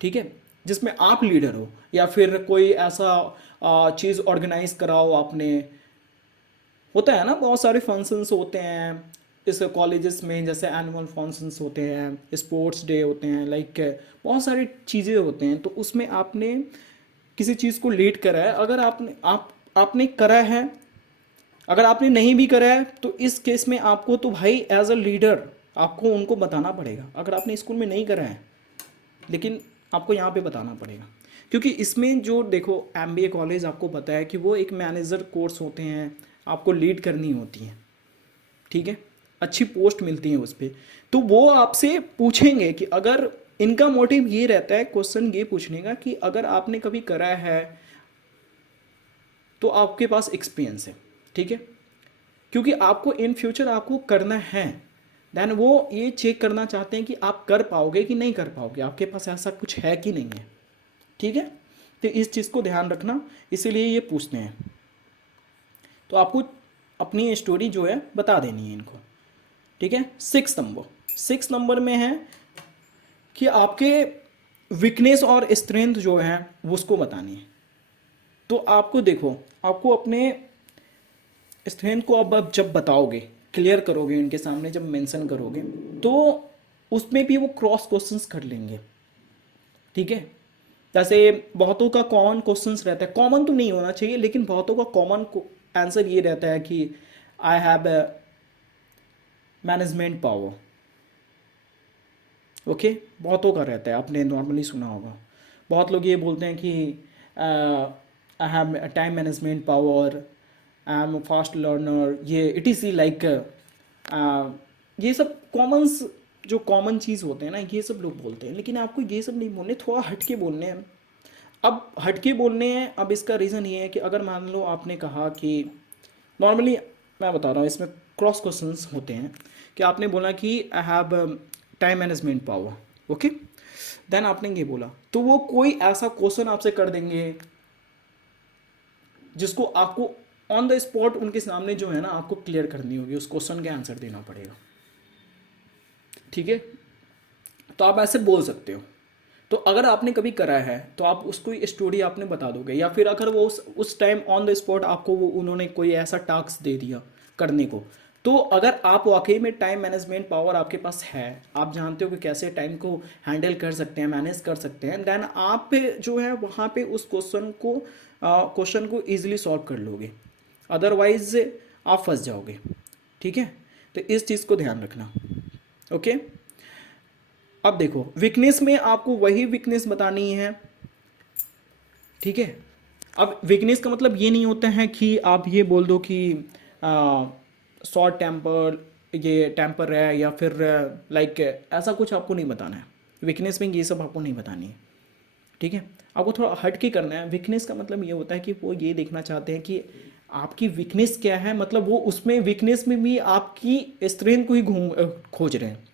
ठीक है, जिसमें आप लीडर हो, या फिर कोई ऐसा चीज़ ऑर्गेनाइज करा हो आपने। होता है ना बहुत सारे फंक्शंस होते हैं इस कॉलेजेस में, जैसे एनुअल फंक्शंस होते हैं, स्पोर्ट्स डे होते हैं, लाइक बहुत सारी चीज़ें होते हैं। तो उसमें आपने किसी चीज़ को लीड करा है, अगर आपने करा है, अगर आपने नहीं भी करा है तो इस केस में आपको तो भाई एज अ लीडर आपको उनको बताना पड़ेगा। अगर आपने स्कूल में नहीं करा है लेकिन आपको यहाँ पे बताना पड़ेगा, क्योंकि इसमें जो देखो एमबीए कॉलेज आपको पता है कि वो एक मैनेजर कोर्स होते हैं, आपको लीड करनी होती हैं, ठीक है, अच्छी पोस्ट मिलती है उस पर। तो वो आपसे पूछेंगे कि अगर इनका मोटिव ये रहता है क्वेश्चन ये पूछने का कि अगर आपने कभी करा है तो आपके पास एक्सपीरियंस है, ठीक है, क्योंकि आपको इन फ्यूचर आपको करना है। देन वो ये चेक करना चाहते हैं कि आप कर पाओगे कि नहीं कर पाओगे, आपके पास ऐसा कुछ है कि नहीं है, ठीक है। तो इस चीज़ को ध्यान रखना, इसीलिए ये पूछते हैं। तो आपको अपनी स्टोरी जो है बता देनी है इनको, ठीक है। सिक्स नंबर में है कि आपके वीकनेस और स्ट्रेंथ जो है वो उसको बतानी है। तो आपको देखो, आपको अपने स्ट्रेंथ को अब जब बताओगे, क्लियर करोगे उनके सामने, जब मेंशन करोगे तो उसमें भी वो क्रॉस क्वेश्चंस कर लेंगे, ठीक है। जैसे बहुतों का कॉमन क्वेश्चंस रहता है, कॉमन तो नहीं होना चाहिए लेकिन बहुतों का कॉमन आंसर ये रहता है कि I have management power, okay, बहुतों का रहता है, आपने नॉर्मली सुना होगा। बहुत लोग ये बोलते हैं कि I have time management power, I am fast learner, ये इट इज़ लाइक ये सब कॉमन्स जो कॉमन चीज़ होते हैं ना ये सब लोग बोलते हैं, लेकिन आपको ये सब नहीं बोलने, थोड़ा हट के बोलने हैं। अब हट के बोलने हैं, अब इसका रीज़न ये है कि अगर मान लो आपने कहा कि नॉर्मली मैं बता रहा हूँ इसमें क्रॉस क्वेश्चंस होते हैं कि आपने बोला कि I have time management power, okay, then आपने ये बोला तो वो कोई ऐसा क्वेश्चन आपसे कर देंगे जिसको आपको ऑन द स्पॉट उनके सामने जो है ना आपको क्लियर करनी होगी, उस क्वेश्चन का आंसर देना पड़ेगा, ठीक है। तो आप ऐसे बोल सकते हो। तो अगर आपने कभी करा है तो आप उसको स्टोरी आपने बता दोगे, या फिर अगर वो उस टाइम ऑन द स्पॉट आपको वो उन्होंने कोई ऐसा टास्क दे दिया करने को, तो अगर आप वाकई में टाइम मैनेजमेंट पावर आपके पास है, आप जानते हो कि कैसे टाइम को हैंडल कर सकते हैं, मैनेज कर सकते हैं, देन आप जो है वहाँ पे उस क्वेश्चन को ईजिली सॉल्व कर लोगे, अदरवाइज आप फंस जाओगे, ठीक है। तो इस चीज़ को ध्यान रखना, ओके। अब देखो वीकनेस में आपको वही वीकनेस बतानी है, ठीक है। अब वीकनेस का मतलब ये नहीं होता है कि आप ये बोल दो कि शॉर्ट टेम्पर, ये टेम्पर है, या फिर लाइक ऐसा कुछ आपको नहीं बताना है। वीकनेस में ये सब आपको नहीं बतानी है, ठीक है। आपको थोड़ा हट के करना है। वीकनेस का मतलब ये होता है कि वो ये देखना चाहते हैं कि आपकी वीकनेस क्या है, मतलब वो उसमें वीकनेस में भी आपकी स्ट्रेंथ को ही खोज रहे हैं,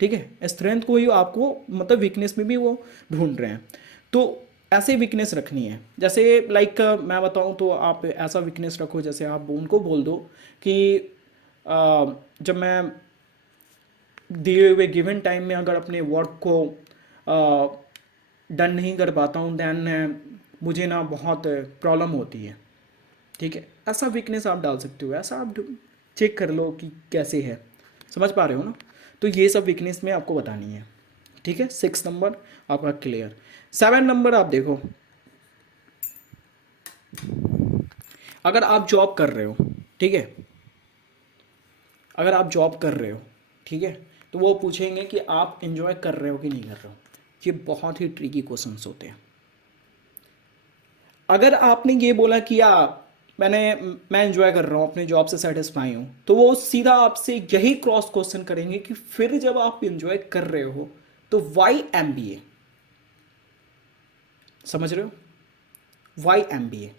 ठीक है। स्ट्रेंथ को ही आपको मतलब वीकनेस में भी वो ढूंढ रहे हैं। तो ऐसे वीकनेस रखनी है, जैसे लाइक मैं बताऊं तो आप ऐसा वीकनेस रखो, जैसे आप उनको बोल दो कि जब मैं दिए हुए गिवन टाइम में अगर अपने वर्क को डन नहीं कर पाता हूँ, देन मुझे ना बहुत प्रॉब्लम होती है, ठीक है। ऐसा वीकनेस आप डाल सकते हो, ऐसा आप चेक कर लो कि कैसे है, समझ पा रहे हो ना। तो ये सब वीकनेस में आपको बतानी है, ठीक है। 6 नंबर आपका क्लियर। 7 नंबर आप देखो, अगर आप जॉब कर रहे हो, ठीक है, अगर आप जॉब कर रहे हो, ठीक है, तो वो पूछेंगे कि आप एंजॉय कर रहे हो कि नहीं कर रहे हो। ये बहुत ही ट्रिकी क्वेश्चंस होते हैं। अगर आपने ये बोला कि मैं एंजॉय कर रहा हूँ, अपने जॉब से सेटिस्फाई हूँ, तो वो सीधा आपसे यही क्रॉस क्वेश्चन करेंगे कि फिर जब आप एंजॉय कर रहे हो तो वाई एमबीए, समझ रहे हो, वाई एमबीए।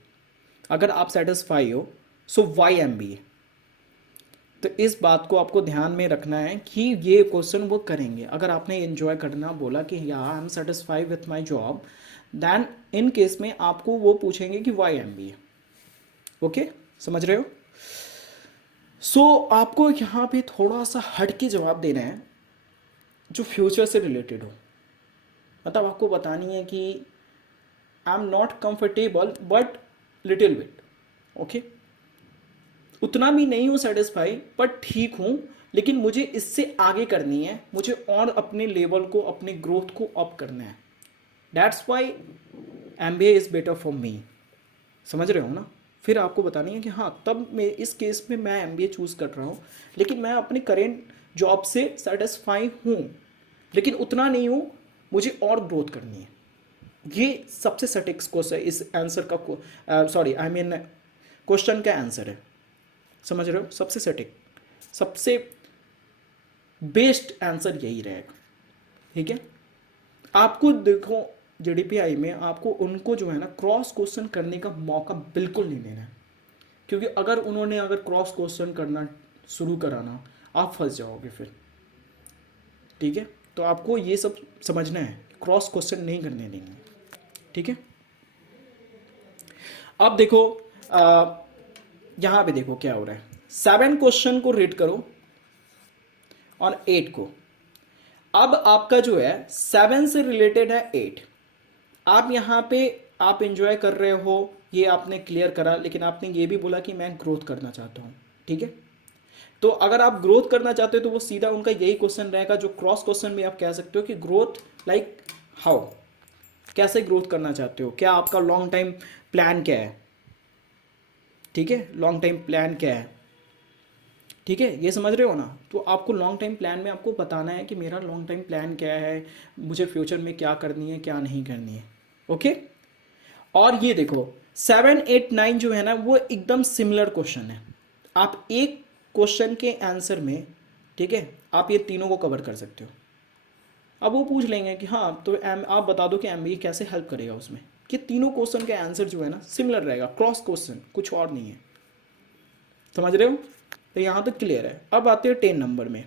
अगर आप सेटिस्फाई हो सो वाई एमबीए। तो इस बात को आपको ध्यान में रखना है कि ये क्वेश्चन वो करेंगे। अगर आपने एंजॉय करना बोला कि या I am satisfy with my job, then in case में आपको वो पूछेंगे कि वाई एमबीए, ओके, समझ रहे हो। सो आपको यहाँ पे थोड़ा सा हट के जवाब देना है जो फ्यूचर से रिलेटेड हो। मतलब आपको बतानी है कि I am not comfortable but little bit, okay, उतना भी नहीं हूँ सेटिस्फाई पर ठीक हूँ, लेकिन मुझे इससे आगे करनी है, मुझे और अपने लेवल को, अपने ग्रोथ को अप करना है, that's why MBA is better for me, समझ रहे हो ना। फिर आपको बतानी है कि हाँ तब मैं इस केस में मैं एमबीए चूज़ कर रहा हूँ, लेकिन मैं अपने करेंट जॉब से सेटिस्फाई हूँ, लेकिन उतना नहीं हूँ, मुझे और ग्रोथ करनी है। ये सबसे सटीक क्वेश्चन इस आंसर का, सॉरी आई मीन क्वेश्चन का आंसर है, समझ रहे हो। सबसे सटीक, सबसे बेस्ट आंसर यही रहेगा, ठीक है। आपको देखो जेडीपीआई में आपको उनको जो है ना क्रॉस क्वेश्चन करने का मौका बिल्कुल नहीं देना है, क्योंकि अगर क्रॉस क्वेश्चन करना शुरू कराना आप फंस जाओगे फिर, ठीक है। तो आपको ये सब समझना है, क्रॉस क्वेश्चन नहीं करने देंगे, ठीक है। अब देखो यहाँ पे देखो क्या हो रहा है। 7 क्वेश्चन को रीड करो और 8 को। अब आपका जो है 7 से रिलेटेड है 8। आप यहाँ पे आप एंजॉय कर रहे हो, ये आपने क्लियर करा, लेकिन आपने ये भी बोला कि मैं ग्रोथ करना चाहता हूँ, ठीक है। तो अगर आप ग्रोथ करना चाहते हो तो वो सीधा उनका यही क्वेश्चन रहेगा, जो क्रॉस क्वेश्चन में आप कह सकते हो कि ग्रोथ लाइक हाउ, कैसे ग्रोथ करना चाहते हो, क्या आपका लॉन्ग टाइम प्लान क्या है, ठीक है, लॉन्ग टाइम प्लान क्या है, ठीक है, ये समझ रहे हो ना। तो आपको लॉन्ग टाइम प्लान में आपको बताना है कि मेरा लॉन्ग टाइम प्लान क्या है, मुझे फ्यूचर में क्या करनी है क्या नहीं करनी है, ओके। और ये देखो 7, 8, 9 जो है ना वो एकदम सिमिलर क्वेश्चन है। आप एक क्वेश्चन के आंसर में ठीक है, आप ये तीनों को कवर कर सकते हो। अब वो पूछ लेंगे कि हाँ तो आप बता दो कि एमबीए कैसे हेल्प करेगा उसमें, कि तीनों क्वेश्चन का आंसर जो है ना सिमिलर रहेगा, क्रॉस क्वेश्चन, कुछ और नहीं है। समझ रहे हो? तो यहाँ तक क्लियर है। अब आते हैं 10 नंबर में।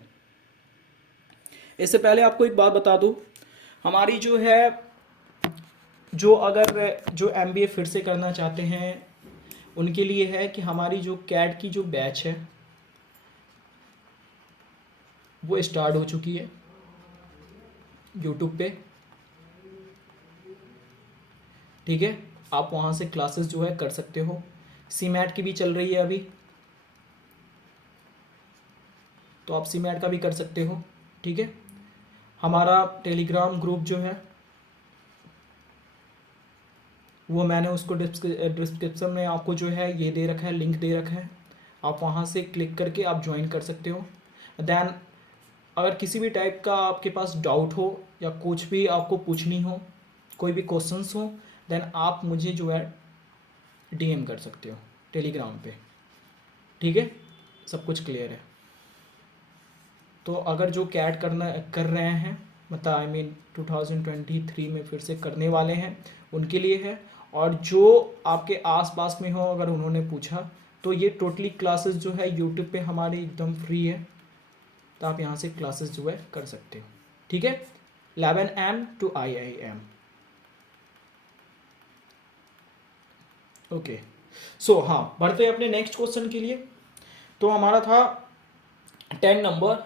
इससे पहले आपको एक बात बता दूँ, हमारी जो है जो एमबीए फिर से करना चाहते हैं उनके लिए है कि हमारी जो कैट की जो बैच है वो स्टार्ट हो चुकी है यूट्यूब पे। ठीक है, आप वहाँ से क्लासेस जो है कर सकते हो। सीमैट की भी चल रही है अभी, तो आप सीमैट का भी कर सकते हो। ठीक है, हमारा टेलीग्राम ग्रुप जो है वो मैंने उसको डिस्क्रिप्शन में आपको जो है ये दे रखा है, लिंक दे रखा है, आप वहाँ से क्लिक करके आप ज्वाइन कर सकते हो। देन अगर किसी भी टाइप का आपके पास डाउट हो या कुछ भी आपको पूछनी हो, कोई भी क्वेश्चंस हो, देन आप मुझे जो है डीएम कर सकते हो टेलीग्राम पे। ठीक है, सब कुछ क्लियर है। तो अगर जो कैट कर रहे हैं, मतलब आई मीन 2023 में फिर से करने वाले हैं, उनके लिए है। और जो आपके आसपास में हो, अगर उन्होंने पूछा, तो ये टोटली क्लासेस जो है यूट्यूब पे हमारी एकदम फ्री है, तो आप यहाँ से क्लासेस जो है कर सकते हो। ठीक है, 11 AM to IIM। ओके, सो हाँ, बढ़ते हैं अपने नेक्स्ट क्वेश्चन के लिए। तो हमारा था 10 number,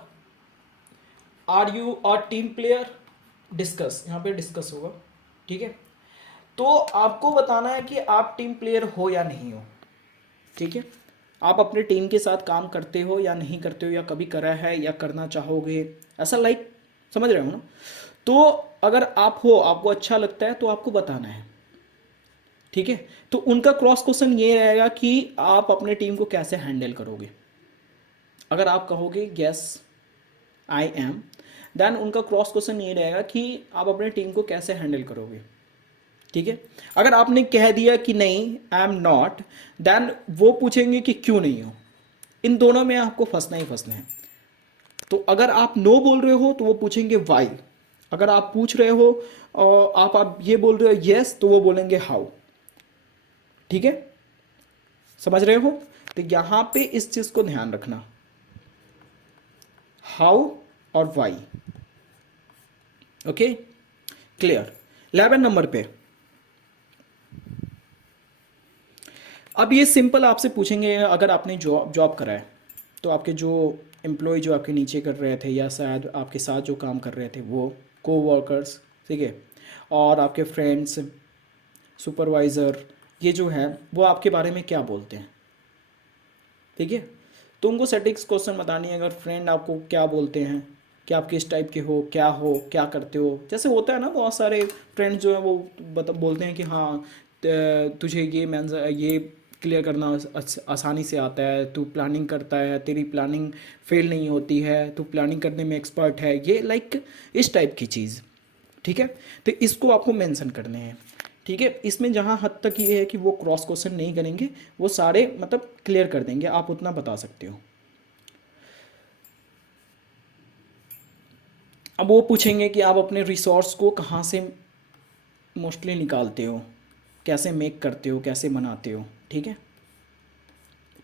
are you a team player, discuss, यहाँ पे डिस्कस होगा। ठीक है, तो आपको बताना है कि आप टीम प्लेयर हो या नहीं हो। ठीक है, आप अपने टीम के साथ काम करते हो या नहीं करते हो, या कभी करा है या करना चाहोगे, ऐसा लाइक, समझ रहे हो ना? तो अगर आप हो, आपको अच्छा लगता है, तो आपको बताना है। ठीक है, तो उनका क्रॉस क्वेश्चन ये रहेगा कि आप अपने टीम को कैसे हैंडल करोगे। अगर आप कहोगे यस आई एम, देन उनका क्रॉस क्वेश्चन ये रहेगा कि आप अपने टीम को कैसे हैंडल करोगे। ठीक है, अगर आपने कह दिया कि नहीं आई एम नॉट, देन वो पूछेंगे कि क्यों नहीं हो। इन दोनों में आपको फंसना ही फंसना है। तो अगर आप नो बोल रहे हो तो वो पूछेंगे वाई, अगर आप पूछ रहे हो और आप ये बोल रहे हो यस, तो वो बोलेंगे हाउ। ठीक है, समझ रहे हो? तो यहां पे इस चीज को ध्यान रखना, हाउ और वाई। Okay, clear. 11 नंबर पे अब ये सिंपल आपसे पूछेंगे, अगर आपने जॉब करा है तो आपके जो एम्प्लॉय जो आपके नीचे कर रहे थे या शायद आपके साथ जो काम कर रहे थे वो कोवर्कर्स, ठीक है, और आपके फ्रेंड्स, सुपरवाइज़र, ये जो है वो आपके बारे में क्या बोलते हैं। ठीक है, तो उनको सेटिक्स क्वेश्चन बतानी है। अगर फ्रेंड आपको क्या बोलते हैं कि आप किस टाइप के हो, क्या करते हो, जैसे होता है ना बहुत सारे फ्रेंड्स जो है वो बोलते हैं कि हाँ तुझे ये क्लियर करना आसानी से आता है, तू प्लानिंग करता है, तेरी प्लानिंग फेल नहीं होती है, तू प्लानिंग करने में एक्सपर्ट है, ये लाइक इस टाइप की चीज़। ठीक है, तो इसको आपको मेंशन करने हैं। ठीक है, इसमें जहाँ हद तक ये है कि वो क्रॉस क्वेश्चन नहीं करेंगे, वो सारे मतलब क्लियर कर देंगे, आप उतना बता सकते हो। अब वो पूछेंगे कि आप अपने रिसोर्स को कहाँ से मोस्टली निकालते हो, कैसे मेक करते हो, कैसे बनाते हो। ठीक है,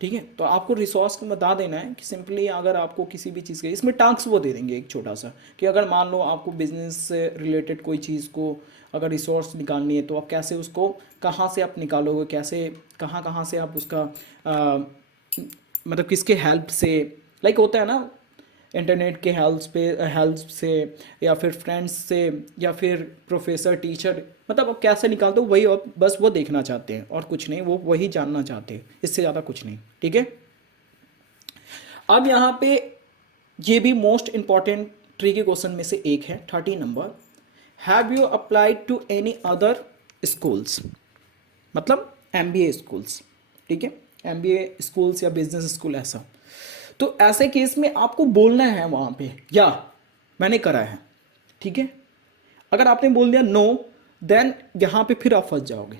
ठीक है, तो आपको रिसोर्स को बता देना है कि सिंपली अगर आपको किसी भी चीज़ के इसमें टास्क वो दे देंगे एक छोटा सा, कि अगर मान लो आपको बिजनेस से रिलेटेड कोई चीज़ को अगर रिसोर्स निकालनी है तो आप कैसे उसको, कहाँ से आप निकालोगे, कैसे कहाँ कहाँ से आप उसका मतलब किसके हेल्प से, लाइक होता है ना, इंटरनेट के हेल्प से या फिर फ्रेंड्स से या फिर प्रोफेसर टीचर, मतलब आप कैसे निकालते हो वही, और बस वो देखना चाहते हैं और कुछ नहीं, वो वही जानना चाहते हैं, इससे ज़्यादा कुछ नहीं। ठीक है, अब यहाँ पे ये भी मोस्ट इंपॉर्टेंट ट्रिकी क्वेश्चन में से एक है, 13 number, have you applied to any other schools, मतलब एमबीए स्कूल्स। ठीक है, एमबीए स्कूल्स या बिजनेस स्कूल ऐसा। तो ऐसे केस में आपको बोलना है वहाँ पे या मैंने करा है। ठीक है, अगर आपने बोल दिया नो, देन यहाँ पे फिर आप फंस जाओगे।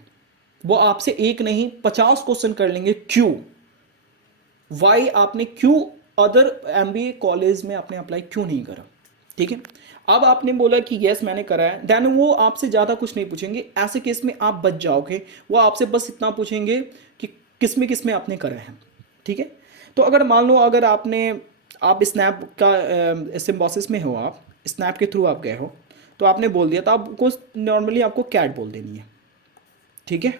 वो आपसे एक नहीं 50 क्वेश्चन कर लेंगे, क्यों, वाई आपने क्यों अदर एमबीए कॉलेज में आपने अप्लाई क्यों नहीं करा, ठीक है। अब आपने बोला कि यस मैंने करा है, देन वो आपसे ज़्यादा कुछ नहीं पूछेंगे, ऐसे केस में आप बच जाओगे। वो आपसे बस इतना पूछेंगे कि किस में आपने करा है, ठीक है। तो अगर मान लो अगर आप स्नैप का सिम्बोसिस में हो, आप स्नैप के थ्रू आप गए हो, तो आपने बोल दिया, तो आपको नॉर्मली आपको कैट बोल देनी है, ठीक है,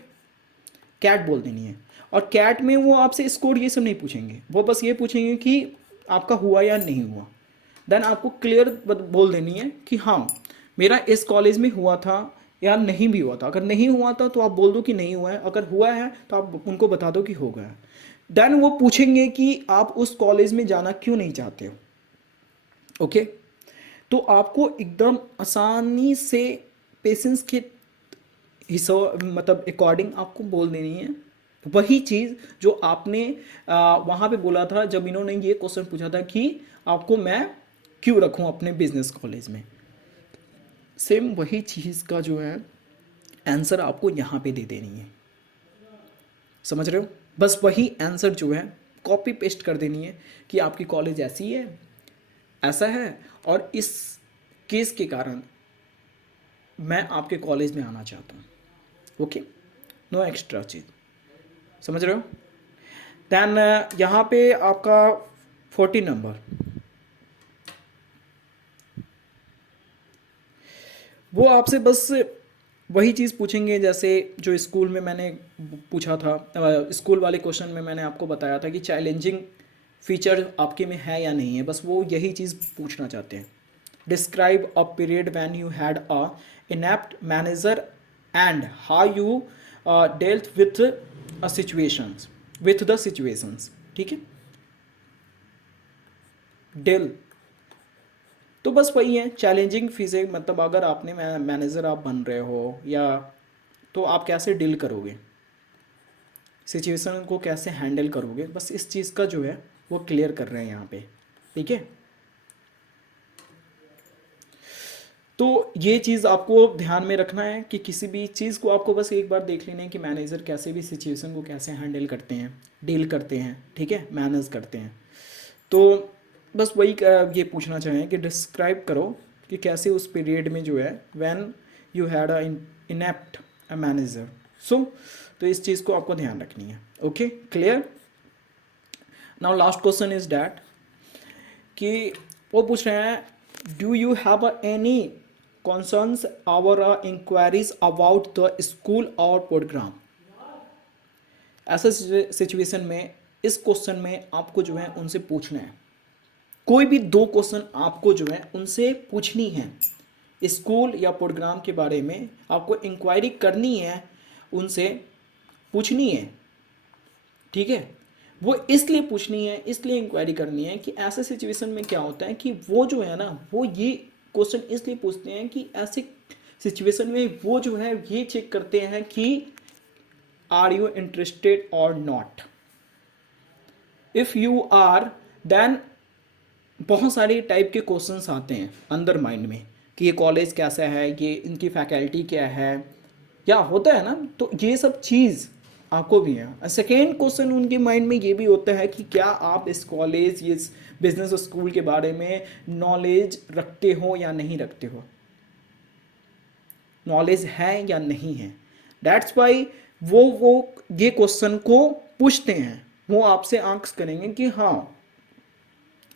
कैट बोल देनी है। और कैट में वो आपसे स्कोर ये सब नहीं पूछेंगे, वो बस ये पूछेंगे कि आपका हुआ या नहीं हुआ। देन आपको क्लियर बोल देनी है कि हाँ मेरा इस कॉलेज में हुआ था या नहीं भी हुआ था। अगर नहीं हुआ था तो आप बोल दो कि नहीं हुआ है, अगर हुआ है तो आप उनको बता दो कि हो गया है। देन वो पूछेंगे कि आप उस कॉलेज में जाना क्यों नहीं चाहते हो, ओके। तो आपको एकदम आसानी से पेशेंस के हिसाब मतलब अकॉर्डिंग आपको बोल देनी है वही चीज़ जो आपने वहाँ पे बोला था जब इन्होंने ये क्वेश्चन पूछा था कि आपको मैं क्यों रखूँ अपने बिजनेस कॉलेज में। सेम वही चीज़ का जो है आंसर आपको यहाँ पे दे देनी है, समझ रहे हो। बस वही आंसर जो है कॉपी पेस्ट कर देनी है कि आपकी कॉलेज ऐसी है, ऐसा है, और इस केस के कारण मैं आपके कॉलेज में आना चाहता हूँ, ओके। नो एक्स्ट्रा चीज़, समझ रहे हो। देन यहाँ पे आपका 40 नंबर, वो आपसे बस वही चीज़ पूछेंगे जैसे जो स्कूल में मैंने पूछा था। स्कूल वाले क्वेश्चन में मैंने आपको बताया था कि चैलेंजिंग फीचर आपके में है या नहीं है, बस वो यही चीज़ पूछना चाहते हैं। Describe a period when you had a inept manager and how you dealt with a situations with the situations, ठीक है। डेल तो बस वही है चैलेंजिंग फीसें, मतलब अगर आपने मैनेजर आप बन रहे हो या तो आप कैसे डील करोगे, सिचुएशन को कैसे हैंडल करोगे, बस इस चीज़ का जो है वो क्लियर कर रहे हैं यहाँ पे, ठीक है। तो ये चीज़ आपको ध्यान में रखना है कि किसी भी चीज़ को आपको बस एक बार देख लेना है कि मैनेजर कैसे भी सिचुएशन को कैसे हैंडल करते हैं, डील करते हैं, ठीक है, मैनेज करते हैं। तो बस वही ये पूछना चाहें कि डिस्क्राइब करो कि कैसे उस पीरियड में जो है when you had a inept a manager. So तो इस चीज़ को आपको ध्यान रखनी है, okay clear. Now last question is that कि वो पूछ रहे हैं do you have any concerns our inquiries about the school और प्रोग्राम। ऐसा सिचुएशन में इस क्वेश्चन में आपको जो है उनसे पूछना है, कोई भी दो क्वेश्चन आपको जो है उनसे पूछनी है, स्कूल या प्रोग्राम के बारे में आपको इंक्वायरी करनी है, उनसे पूछनी है, ठीक है। वो इसलिए पूछनी है, इसलिए इंक्वायरी करनी है कि ऐसे सिचुएशन में क्या होता है कि वो जो है ना वो ये क्वेश्चन इसलिए पूछते हैं कि ऐसे सिचुएशन में वो जो है ये चेक करते हैं कि are you interested or not. If you are then बहुत सारे टाइप के क्वेश्चंस आते हैं अंदर माइंड में कि ये कॉलेज कैसा है, ये इनकी फैकल्टी क्या है, या होता है ना, तो ये सब चीज़ आपको भी है। सेकेंड क्वेश्चन उनके माइंड में ये भी होता है कि क्या आप इस कॉलेज ये बिजनेस स्कूल के बारे में नॉलेज रखते हो या नहीं रखते हो, नॉलेज है या नहीं है। दैट्स वाई वो ये क्वेश्चन को पूछते हैं, वो आपसे आंक्स करेंगे कि हाँ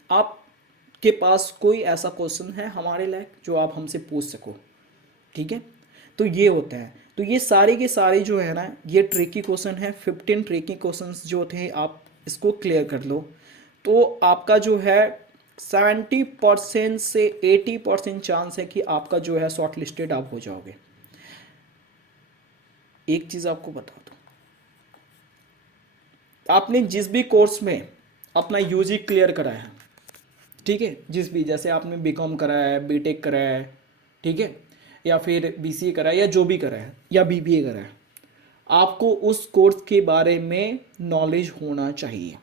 आपके पास कोई ऐसा क्वेश्चन है हमारे लायक जो आप हमसे पूछ सको, ठीक है। तो ये होता है, तो ये सारे के सारे जो है ना ये ट्रिकी क्वेश्चन है। 15 ट्रिकी क्वेश्चंस जो थे आप इसको क्लियर कर लो तो आपका जो है 70% से 80% चांस है कि आपका जो है शॉर्ट लिस्टेड आप हो जाओगे। एक चीज़ आपको बता दूं, आपने जिस भी कोर्स में अपना यूजी क्लियर करा है, ठीक है, जिस भी जैसे आपने बीकॉम करा है, बीटेक करा है, ठीक है, या फिर बीसीए करा है या जो भी करा है या बीबीए करा है, आपको उस कोर्स के बारे में नॉलेज होना चाहिए।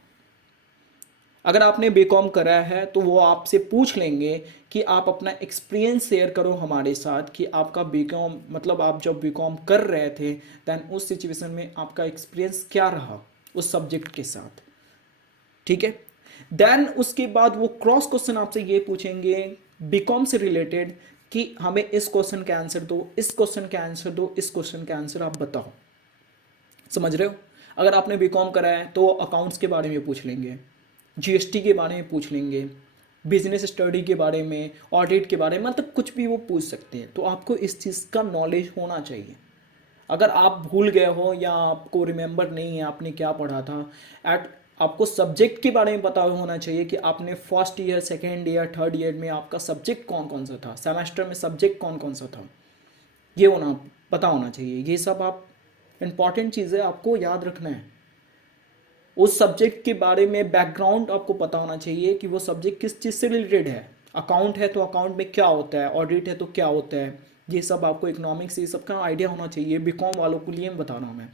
अगर आपने बीकॉम करा है तो वो आपसे पूछ लेंगे कि आप अपना एक्सपीरियंस शेयर करो हमारे साथ कि आपका बीकॉम मतलब आप जब बीकॉम कर रहे थे दैन उस सिचुएशन में आपका एक्सपीरियंस क्या रहा उस सब्जेक्ट के साथ, ठीक है। देन उसके बाद वो क्रॉस क्वेश्चन आपसे ये पूछेंगे बीकॉम से रिलेटेड कि हमें इस क्वेश्चन का आंसर दो, इस क्वेश्चन का आंसर दो, इस क्वेश्चन का आंसर आप बताओ। समझ रहे हो? अगर आपने बीकॉम करा है तो अकाउंट्स के बारे में पूछ लेंगे, जीएसटी के बारे में पूछ लेंगे, बिजनेस स्टडी के बारे में, ऑडिट के बारे में, मतलब कुछ भी वो पूछ सकते हैं। तो आपको इस चीज़ का नॉलेज होना चाहिए। अगर आप भूल गए हो या आपको रिमेंबर नहीं है आपने क्या पढ़ा था, एट आपको सब्जेक्ट के बारे में पता होना चाहिए कि आपने first year, second year, third year में आपका सब्जेक्ट कौन कौन सा था, सेमेस्टर में सब्जेक्ट कौन कौन सा था, ये होना पता होना चाहिए। ये सब आप इम्पॉर्टेंट चीज़ें आपको याद रखना है। उस सब्जेक्ट के बारे में बैकग्राउंड आपको पता होना चाहिए कि वो सब्जेक्ट किस चीज़ से रिलेटेड है। अकाउंट है तो अकाउंट में क्या होता है, ऑडिट है तो क्या होता है, ये सब आपको इकोनॉमिक्स ये सब का आइडिया होना चाहिए। बीकॉम वालों के लिए बता रहा हूँ मैं।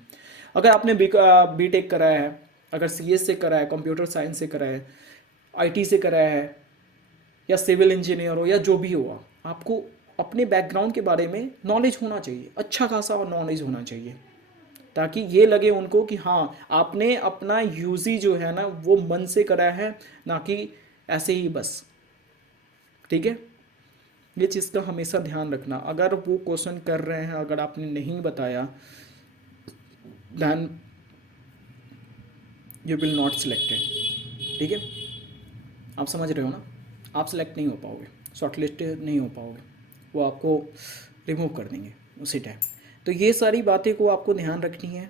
अगर आपने बीटेक करा है, अगर सीएस से करा है, कंप्यूटर साइंस से करा है, आईटी से करा है, या सिविल इंजीनियर हो या जो भी हो, आपको अपने बैकग्राउंड के बारे में नॉलेज होना चाहिए, अच्छा खासा नॉलेज होना चाहिए, ताकि ये लगे उनको कि हाँ आपने अपना यूजी जो है ना वो मन से करा है, ना कि ऐसे ही बस। ठीक है, ये चीज़ का हमेशा ध्यान रखना। अगर वो क्वेश्चन कर रहे हैं, अगर आपने नहीं बताया, then you will not selected. ठीक है, आप समझ रहे हो ना? आप सिलेक्ट नहीं हो पाओगे, शॉर्ट लिस्ट नहीं हो पाओगे, वो आपको रिमूव कर देंगे उसी टाइम। तो ये सारी बातें को आपको ध्यान रखनी है।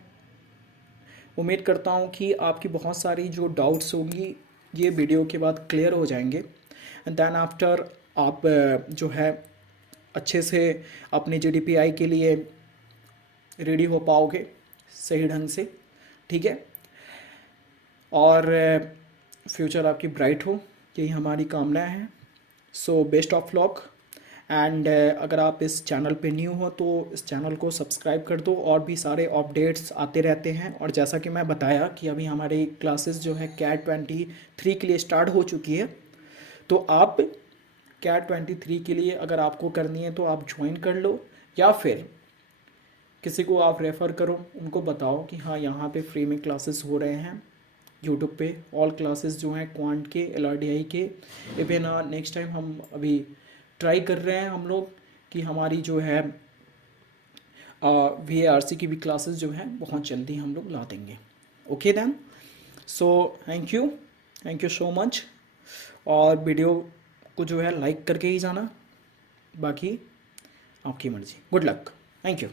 उम्मीद करता हूँ कि आपकी बहुत सारी जो डाउट्स होंगी ये वीडियो के बाद क्लियर हो जाएंगे। एंड देन आफ्टर आप जो है अच्छे से अपने जीडीपीआई के लिए रेडी हो पाओगे सही ढंग से। ठीक है, और फ्यूचर आपकी ब्राइट हो, यही हमारी कामना है। So best of luck. And अगर आप इस चैनल पे न्यू हो तो इस चैनल को सब्सक्राइब कर दो, और भी सारे अपडेट्स आते रहते हैं। और जैसा कि मैं बताया कि अभी हमारी क्लासेस जो है कैट 23 के लिए स्टार्ट हो चुकी है, तो आप कैट 23 के लिए अगर आपको करनी है तो आप ज्वाइन कर लो, या फिर किसी को आप रेफ़र करो, उनको बताओ कि हाँ यहाँ पे फ्री में क्लासेस हो रहे हैं यूट्यूब पे। ऑल क्लासेस जो हैं क्वांट के, एलआरडीआई के, इवन नेक्स्ट टाइम हम अभी ट्राई कर रहे हैं हम लोग कि हमारी जो है VARC की भी क्लासेस जो हैं बहुत जल्दी हम लोग ला देंगे। Okay then, so thank you so much. और वीडियो को जो है लाइक करके ही जाना, बाकी आपकी मर्ज़ी। Good luck, thank you.